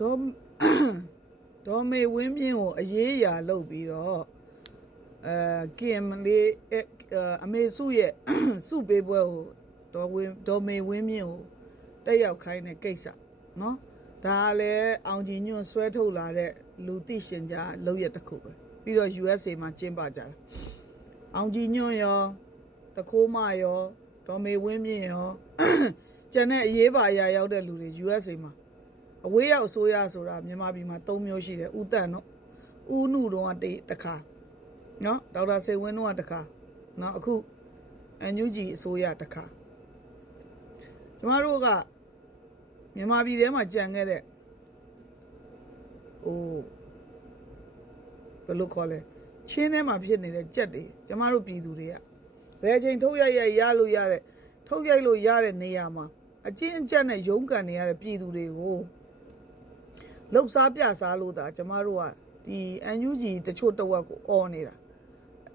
ဒေါ်ဒေါ်မေဝင်းမြင့်ကိုအရေးအရာလုပ်ပြီးတော့အဲကင်လေးအဲအမေစုရဲ့စုပေးပွဲကိုဒေါ်ဝင်းဒေါ်မေဝင်းမြင့်ကိုတက်ရောက်ခိုင်းတဲ့ကိစ္စနော်ဒါကလည်းအောင်ကြည်ညွန့်ဆွဲထုတ်လာတဲ့လူသိရှင်ကြားလုပ်ရက်တစ်ခုပဲပြီးတော့ USA မှာကျင်းပကြတယ်အောင်ကြည်ညွန့်ရောတခိုးမရောဒေါ်မေဝင်းမြင့်ရောကျန်တဲ့အရေးပါအရာရောက်တဲ့လူတွေ USA မှာ အဝေးရောက်အစိုးရဆိုတာမြန်မာပြည်မှာ၃မျိုးရှိတယ်ဥတန့်တို့ဥနုတို့ကတတခါနော်ဒေါက်တာစေဝင်းတို့ကတခါနော်အခုအန်ယူဂျီအစိုးရတခါကျမတို့ကမြန်မာပြည်ထဲမှာကြံခဲ့တဲ့ဟိုဘယ်လိုခေါ်လဲချင်းထဲမှာဖြစ်နေတဲ့ကြက်တွေကျမတို့ပြည်သူတွေကဘယ်အချိန်ထုတ်ရိုက်ရိုက်ရလို့ရတဲ့ထုတ်ရိုက်လို့ရတဲ့နေရာမှာအချင်းအကျက်နဲ့ရုန်းကန်နေရတဲ့ပြည်သူတွေကို လှုပ်ရှားပြစားလို့ဒါကျမတို့ကဒီ UNG တချို့တဝက်ကိုអော်နေတာ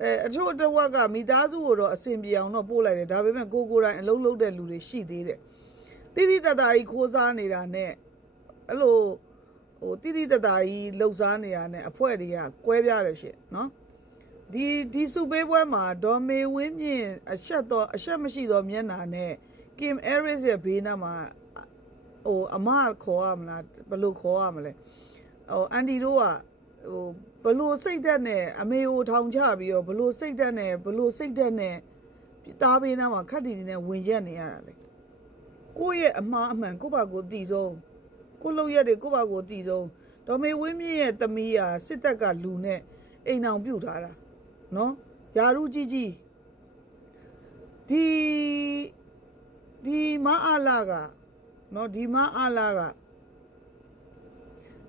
အဲအချို့တဝက်ကမိသားစုကိုတော့အဆင်ပြေအောင်တော့ပို့လိုက်တယ်ဒါပေမဲ့ကိုကိုယ်တိုင်အလုံးလုံးတဲ့လူတွေရှိသေးတယ်တိတိတတ်တာကြီးခိုးစားနေတာနဲ့အဲ့လိုဟိုတိတိတတ်တာကြီးလှုပ်ရှားနေတာနဲ့အဖွဲတွေကကွဲပြားတယ်ရှင့်နော်ဒီဒီစုပေးပွဲမှာဒေါ်မေဝင်းမြင့်အဆက်တော့အဆက်မရှိတော့မျက်နာနဲ့ Kim Aris ရဲ့ဘေးနားမှာ ဟိုအမခေါ်ရမလားဘယ်လိုခေါ်ရမလဲဟိုအန်တီတို့ကဟိုဘလို့စိတ်သက်နဲ့အမေကိုထောင်ချပြီးတော့ဘလို့စိတ်သက်နဲ့ဘလို့စိတ်သက်နဲ့တားပေးနာမှာခက်တီတီနဲ့ဝင်ရက်နေရတာလေကိုယ့်ရဲ့အမှားအမှန်ကိုယ့်ဘာကိုယ်သိဆုံးကိုယ့်လုပ်ရက်တွေကိုယ့်ဘာကိုယ်သိဆုံးဒေါ်မေဝင်းမြင့်ရဲ့သမီးဟာစစ်တပ်ကလူနဲ့အိမ်အောင်ပြုတ်ထားတာနော်ယာရုကြီးကြီးဒီဒီမအားလာက နော်ဒီမအားလာက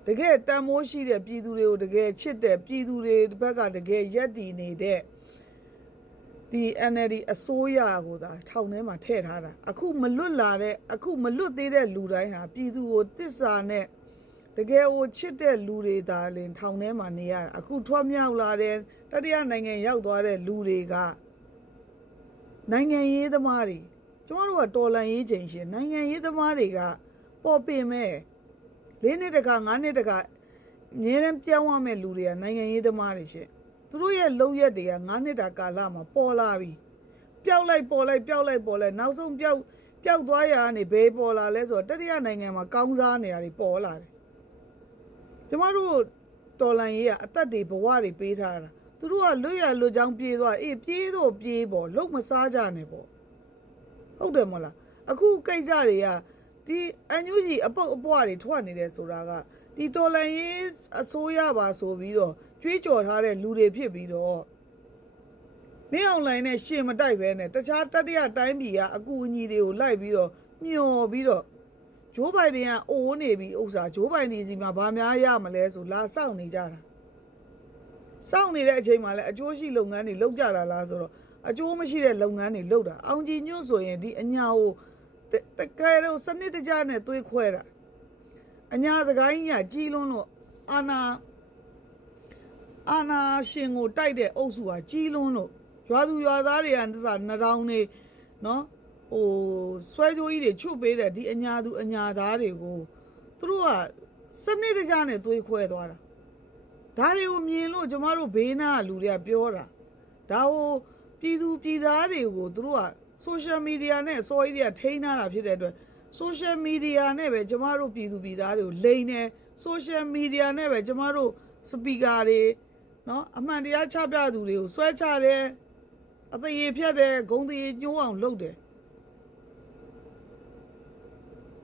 တကယ်တန်မိုးရှိတဲ့ပြည်သူတွေကိုတကယ်ချစ်တဲ့ပြည်သူတွေဘက်ကတကယ်ရက်တည်နေတဲ့ဒီ NLD အစိုးရကိုသာထောင်ထဲမှာထည့်ထားတာအခုမလွတ်လာတဲ့အခုမလွတ်သေးတဲ့လူတိုင်းဟာပြည်သူကိုတစ္ဆာနဲ့တကယ်ကိုချစ်တဲ့လူတွေသာလင်ထောင်ထဲမှာနေရတာအခုထွတ်မြောက်လာတဲ့တတိယနိုင်ငံရောက်သွားတဲ့လူတွေကနိုင်ငံရေးသမားတွေ ကျမတို့ကတော်လန်ရေးချိန်ရှင်နိုင်ငံရေးသမားတွေကပေါ်ပင်မဲ့လေးနှစ်တခါငါးနှစ်တခါအမြဲတမ်းပြောင်းရမဲ့လူတွေကနိုင်ငံရေးသမားတွေရှင်သူတို့ရဲ့လုံရက်တွေကငါးနှစ်တာကာလမှာပေါ်လာပြီပျောက်လိုက်ပေါ်လိုက်ပျောက်လိုက်ပေါ်လိုက်နောက်ဆုံးပျောက်ပျောက်သွားရကနေဘယ်ပေါ်လာလဲဆိုတော့တတိယနိုင်ငံမှာကောင်းစားနေရတွေပေါ်လာတယ်ကျမတို့တော်လန်ရေးကအသက်တွေဘဝတွေပေးထားတာသူတို့ကလွတ်ရလွတ်ချောင်းပြေးသွားအေးပြေးတော့ပြေးပေါ့လုံမစားကြနဲ့ပေါ့ ဟုတ်တယ်မဟုတ်လားအခုကိစ္စတွေကဒီအန်ယူဂျီအပုတ်အပွားတွေထွက်နေတယ်ဆိုတာကဒီတော်လန်ရေးအစိုးရပါဆိုပြီးတော့ကြွေးကြော်ထားတဲ့လူတွေဖြစ်ပြီးတော့မင်းအောင်လိုင်းနဲ့ရှင်မတိုက်ပဲနဲ့တခြားတတိယတိုင်းပြည်ကအကူအညီတွေကိုလိုက်ပြီးတော့မျောပြီးတော့ဂျိုးဘိုင်ဒန်ကအိုးနေပြီဥစ္စာဂျိုးဘိုင်ဒန်စီမှာဘာများရမလဲဆိုလာစောင့်နေကြတာစောင့်နေတဲ့အချိန်မှာလည်းအကျိုးရှိလုပ်ငန်းတွေလုပ်ကြတာလားဆိုတော့ အကျိုးမရှိတဲ့လုပ်ငန်းတွေလုပ်တာအောင်ကြည်ညွန့်ဆိုရင်ဒီအညာကိုတတကယ်တော့စနစ်တကျနဲ့သွေးခွဲတာအညာစကိုင်းကြီးကကြီးလွန်းလို့အာနာအာနာရှင်ကိုတိုက်တဲ့အုပ်စုကကြီးလွန်းလို့ရွာသူရွာသားတွေကနှစ်နှထောင်နေနော်ဟိုဆွဲကြိုးကြီးတွေချုပ်ပေးတဲ့ဒီအညာသူအညာသားတွေကိုသူတို့ကစနစ်တကျနဲ့သွေးခွဲသွားတာဒါတွေကိုမြင်လို့ကျမတို့ဘေးနားကလူတွေကပြောတာဒါဟို ပြည်သူပြည်သားတွေကိုသူတို့က social media နဲ့စော်ကြီးတွေကထိန်းထားတာဖြစ်တဲ့အတွက် social media နဲ့ပဲကျမတို့ပြည်သူပြည်သားတွေကိုလိန်တယ် social media နဲ့ပဲကျမတို့ speaker တွေနော်အမှန်တရားချပြသူတွေကိုဆွဲချတယ်အသေးရေဖြတ်တယ်ဂုံသေးညှိုးအောင်လုပ်တယ်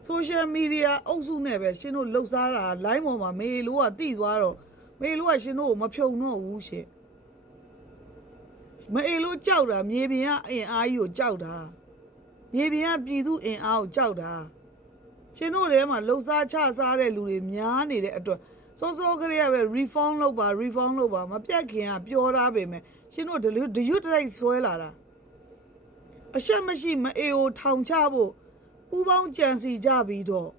social media အုပ်စုနဲ့ပဲရှင်တို့လှုပ်ရှားတာ line ပေါ်မှာမေလိုကတိသွားတော့မေလိုကရှင်တို့ကိုမဖြုံတော့ဘူးရှင် မအေလို့ကြောက်တာမြေပြင်ကအင်အားကြီးကိုကြောက်တာမြေပြင်ကပြည်သူအင်အားကိုကြောက်တာရှင်တို့ထဲမှာလှုပ်ရှားချစားတဲ့လူတွေများနေတဲ့အတွက်စောစောကလေးကပဲ reform လုပ်ပါ reform လုပ်ပါမပြတ်ခင်ကပြောထားပေမဲ့ရှင်တို့ဒီလိုဒရွတ်တိုက်ဆွဲလာတာအရှက်မရှိမအေကိုထောင်ချဖို့ပူပေါင်းကြံစီကြပြီးတော့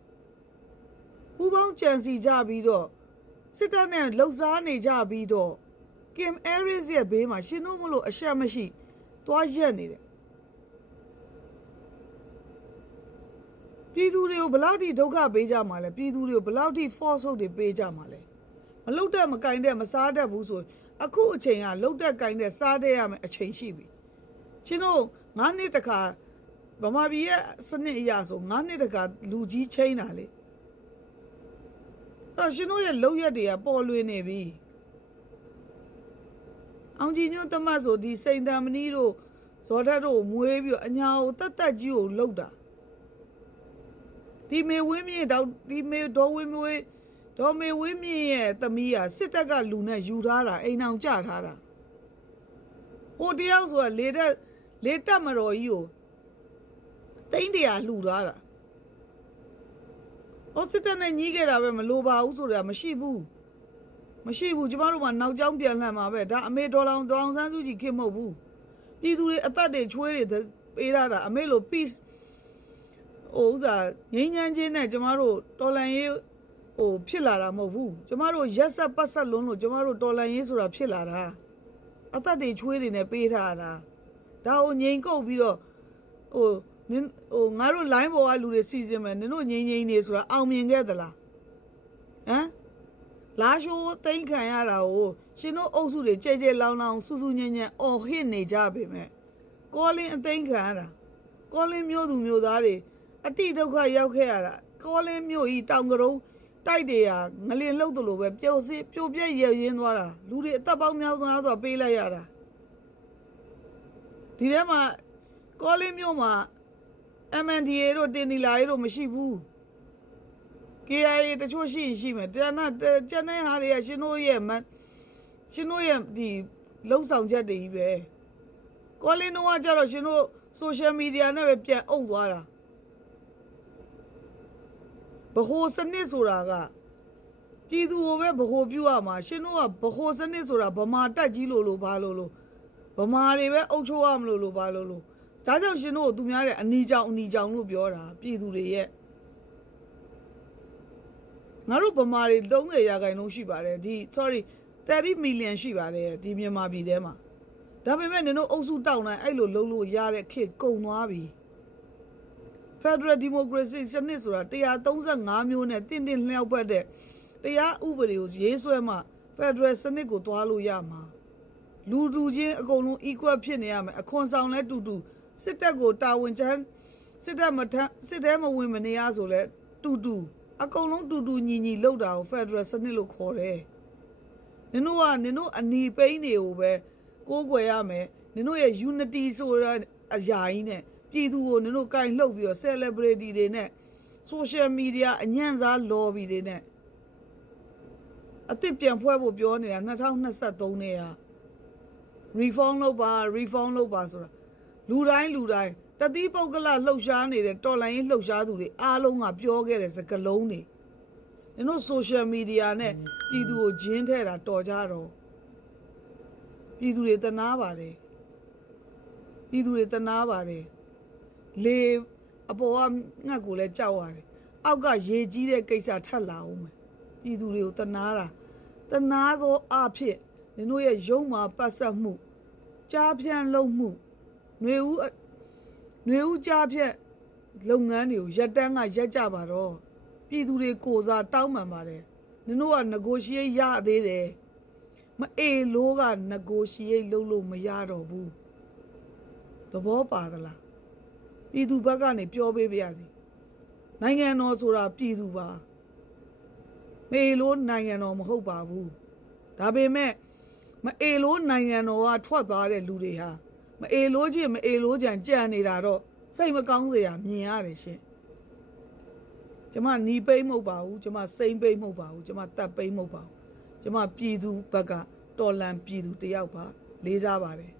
ပူပေါင်းကြံစီကြပြီးတော့စစ်တပ်နဲ့လှုပ်ရှားနေကြပြီးတော့ Kim Aris ရဲ့ဘေးမှာရှင်တို့မလို့အရှက်မရှိသွားရက်နေတယ်ပြည်သူတွေကိုဘယ်လောက်ထိဒုက္ခပေးကြမှာလဲပြည်သူတွေကိုဘယ်လောက်ထိ force ဟုတ်တွေပေးကြမှာလဲမလုတ်တဲ့မကင်တဲ့မစားတတ်ဘူးဆိုအခုအချိန်ကလုတ်တဲ့ကင်တဲ့စားတဲ့ရမယ်အချိန်ရှိပြီရှင်တို့ငါးနှစ်တခါဗမာပြည်ရဲ့စနစ်အရာဆိုငါးနှစ်တခါလူကြီးချင်းတာလေအဲ့တော့ရှင်တို့ရဲ့လုံရက်တွေကပေါ်လွင်နေပြီ အောင်ကြီးညွန့်တမတ်ဆိုဒီစိန်တံမနီတို့ဇော်ထက်တို့ကိုမွေးပြီးတော့အညာကိုတတ်တက်ကြီးကိုလှုပ်တာဒီမေဝင်းမြင့်တော့ဒီမေဒေါ်ဝင်းမွေးဒေါ်မေဝင်းမြင့်ရဲ့သမီးကစစ်တပ်ကလူနဲ့ယူထားတာအိမ်အောင်ကြထားတာဟိုတယောက်ဆိုတာလေတက်လေတက်မတော်ကြီးကိုတိမ့်တရာလှူထားတာဟိုစစ်တပ်နဲ့ညီးခဲ့တာပဲမလိုပါဘူးဆိုတာမရှိဘူး မရှိဘူးကျမတို့ကနောက်ကျောင်းပြန်လှန်မှာပဲဒါအမေဒေါ်လောင်ဒေါအောင်ဆန်းစုကြည်ခင်မဟုတ်ဘူးပြည်သူတွေအသက်တွေချွေးတွေပေးရတာအမေလို peace ဟိုဥစားငိမ့်ငန်းချင်းနဲ့ကျမတို့တော်လန်ရေးဟိုဖြစ်လာတာမဟုတ်ဘူးကျမတို့ရက်ဆက်ပတ်ဆက်လုံးလို့ကျမတို့တော်လန်ရေးဆိုတာဖြစ်လာတာအသက်တွေချွေးတွေနဲ့ပေးထားတာဒါကိုငိမ့်ကုတ်ပြီးတော့ဟိုနင်ဟိုငါတို့ line ပေါ်ကလူတွေစီစဉ်မယ်နင်တို့ငိမ့်ငိမ့်နေဆိုတာအောင်မြင်ခဲ့သလားဟမ် လာရှိုးတိန်ခံရတာကိုရှင်တို့အုပ်စုတွေကြဲကြဲလောင်းလောင်းစူးစူးညံ့ညံ့အော်ဟစ်နေကြပေမဲ့ကောလင်းအသိမ်းခံရတာကောလင်းမျိုးသူမျိုးသားတွေအတိဒုက္ခရောက်ခဲ့ရတာကောလင်းမြို့ကြီးတောင်ကရုံးတိုက်တွေဟာငလင်လှုပ်တယ်လို့ပဲပျော်စီပျော်ပြက်ရရင်းသွားတာလူတွေအသက်ပေါင်းများစွာဆိုပေးလိုက်ရတာဒီထဲမှာကောလင်းမြို့မှာ MNDA တို့တင်ဒီလာရေးတို့မရှိဘူး KIA တချို့ရှိရင်ရှိမယ်တဏ္ဍကျန်တဲ့ဟာတွေကရှင်တို့ရဲ့မရှင်တို့ရဲ့ဒီလုံဆောင်ချက်တွေကြီးပဲကောလင်းတော့ကကြတော့ရှင်တို့ social media နဲ့ပဲပြန်အုပ်သွားတာဗဟိုစနစ်ဆိုတာကပြည်သူကိုပဲဗဟိုပြုရမှာရှင်တို့ကဗဟိုစနစ်ဆိုတာဗမာတက်ကြီးလို့လို့ဘာလို့လို့ဗမာတွေပဲအုပ်ချုပ်ရမလို့လို့ဘာလို့လို့ဒါကြောင့်ရှင်တို့ကိုသူများတဲ့အနီကြောင်အနီကြောင်လို့ပြောတာပြည်သူတွေရဲ့ ငါတို့ဗမာတွေ30ရာခိုင်နှုန်းရှိပါတယ်ဒီ sorry 30 million ရှိပါတယ်ဒီမြန်မာပြည်ထဲမှာဒါပေမဲ့နင်တို့အုပ်စုတောင်းတိုင်းအဲ့လိုလုံးလို့ရတဲ့ခေတ်ကုန်သွားပြီ Federal Democracy စနစ်ဆိုတာ135မျိုးနဲ့တင့်တင့်လျှောက်ပတ်တဲ့တရားဥပဒေကိုရေးဆွဲမှ Federal စနစ်ကိုသွားလို့ရမှာလူတူချင်းအကုန်လုံး equal ဖြစ်နေရမယ်အခွန်ဆောင်လဲတူတူစစ်တပ်ကိုတာဝန်ချမ်းစစ်တပ်မထမ်းစစ်တဲမဝင်မနေရဆိုလဲတူတူ အကုန်လုံးတူတူညီညီလောက်တာကို Federal စနစ်လို့ခေါ်တယ်နင်တို့ကနင်တို့အနီပိန်းတွေကိုပဲကိုးကွယ်ရမယ်နင်တို့ရဲ့ unity ဆိုတဲ့အရာကြီးနဲ့ပြည်သူကိုနင်တို့ကင်လှုပ်ပြီးတော့ celebrity တွေနဲ့ social media အညံ့စား lobby တွေနဲ့အစ်စ်ပြန်ဖွဲ့ဖို့ပြောနေတာ2023နဲ့ဟာ reform လုပ်ပါ reform လုပ်ပါဆိုတာလူတိုင်းလူတိုင်း တတိပုဂ္ဂလလှုပ်ရှားနေတဲ့တော်လိုင်းရေးလှုပ်ရှားသူတွေအားလုံးကပြောခဲ့တဲ့စကားလုံးတွေနင်တို့ social media နဲ့ပြည်သူကိုဂျင်းထဲတာတော်ကြတော့ပြည်သူတွေတနာပါတယ်ပြည်သူတွေတနာပါတယ်လေအပေါ်ကငှက်ကိုလည်းကြောက်ရတယ်အောက်ကရေကြီးတဲ့ကိစ္စထပ်လာအောင်မယ်ပြည်သူတွေကိုတနာတာတနာသောအဖြစ်နင်တို့ရဲ့ရုံမာပတ်ဆက်မှုကြားဖြန့်လုံးမှုຫນွေဦး အຫນွေဦးကြားဖြန့်လုပ်ငန်းတွေကိုရက်တန်းကရက်ကြပါတော့ပြည်သူတွေကိုယ်စားတောင်းပန်ပါတယ်နင်တို့က negotiate ရသေးတယ်မအေလို့က negotiate လုပ်လို့မရတော့ဘူးသဘောပါသလားပြည်သူဘက်ကနေပြောပေးပါရစေနိုင်ငံတော်ဆိုတာပြည်သူပါမေလို့နိုင်ငံတော်မဟုတ်ပါဘူးဒါပေမဲ့မအေလို့နိုင်ငံတော်ကထွက်သွားတဲ့လူတွေဟာ မအေလို့ချင်းမအေလို့ကြံကြံနေတာတော့စိတ်မကောင်းစရာမြင်ရတယ်ရှင်ကျမหนีပိမ့်မဟုတ်ပါဘူးကျမစိမ့်ပိမ့်မဟုတ်ပါဘူးကျမတပ်ပိမ့်မဟုတ်ပါဘူးကျမပြည်သူဘက်ကတော်လန်ပြည်သူတယောက်ပါလေးစားပါတယ်